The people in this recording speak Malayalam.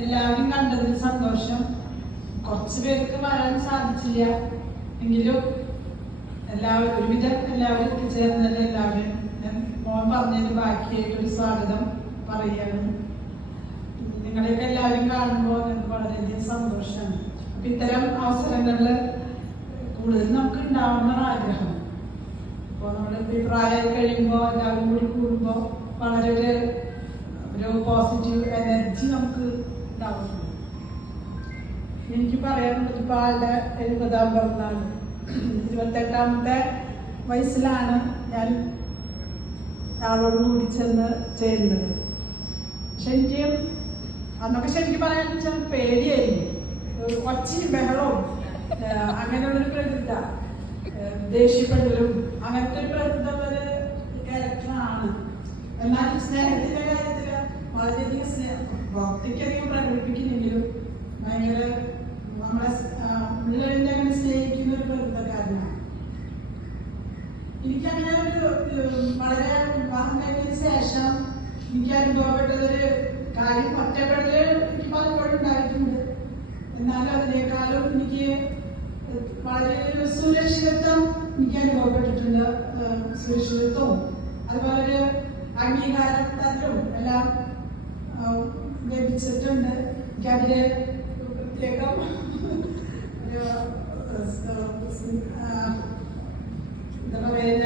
എല്ലാവരും കണ്ടതിൽ സന്തോഷം. കുറച്ച് പേർക്ക് വരാൻ സാധിച്ചില്ല എങ്കിലും എല്ലാവരും ഒരുവിധം എല്ലാവരും എത്തിച്ചേർന്നതിൽ എല്ലാവരും ഞാൻ മോൻ പറഞ്ഞതിന് ബാക്കിയായിട്ടൊരു സ്വാഗതം പറയുകയാണ്. നിങ്ങളെയൊക്കെ എല്ലാവരും കാണുമ്പോൾ എനിക്ക് വളരെയധികം സന്തോഷമാണ്. അപ്പൊ ഇത്തരം അവസരങ്ങളിൽ കൂടുതൽ നമുക്ക് ഉണ്ടാവുന്ന ആഗ്രഹം. അപ്പോൾ നമ്മൾ പ്രായം കഴിയുമ്പോൾ എല്ലാവരും കൂടി കൂടുമ്പോൾ വളരെ ഒരു പോസിറ്റീവ് എനർജി നമുക്ക് ഉണ്ടാവുന്നുണ്ട്. എനിക്ക് പറയാനുള്ളത് ഇപ്പോൾ ആളുടെ 70-ാം പിറന്നാൾ, 28-ാമത്തെ വയസ്സിലാണ് ഞാൻ ആളോട് കൂടി ചെന്ന് ചേരുന്നത്. പക്ഷെ എനിക്ക് അന്നൊക്കെ ശരിക്കും പറയാൻ വെച്ചാൽ പേടിയായിരുന്നു. ഒച്ചയും ബഹളവും അങ്ങനെയുള്ളൊരു പ്രകൃത, ദേഷ്യപ്പെടലും അങ്ങനത്തെ ഒരു പ്രകൃത ഒരു ക്യാരക്ടറാണ്. എന്നാലും സ്നേഹത്തിന്റെ കാര്യത്തിൽ വളരെയധികം ഭക്തിക്കധികം പ്രകടിപ്പിക്കുന്നെങ്കിലും ഭയങ്കര നമ്മളെ ഉള്ളിലെ അങ്ങനെ സ്നേഹിക്കുന്ന ഒരു പ്രകൃതക്കാരനാണ്. എനിക്കങ്ങനെ ഒരു വളരെ വിവാഹം കഴിഞ്ഞതിന് ശേഷം എനിക്ക് അനുഭവപ്പെട്ടതൊരു കാര്യം ഒറ്റപ്പെടല് എനിക്ക് പലപ്പോഴും ഉണ്ടായിട്ടുണ്ട്. എന്നാലും അതിനേക്കാളും എനിക്ക് വളരെ ഒരു സുരക്ഷിതത്വം എനിക്ക് അനുഭവപ്പെട്ടിട്ടുണ്ട്. സുരക്ഷിതത്വവും അതുപോലെ ഒരു അംഗീകാരത്തിലും എല്ലാം ലഭിച്ചിട്ടുണ്ട്. എനിക്കതില് പ്രത്യേകം എന്താ പറയുക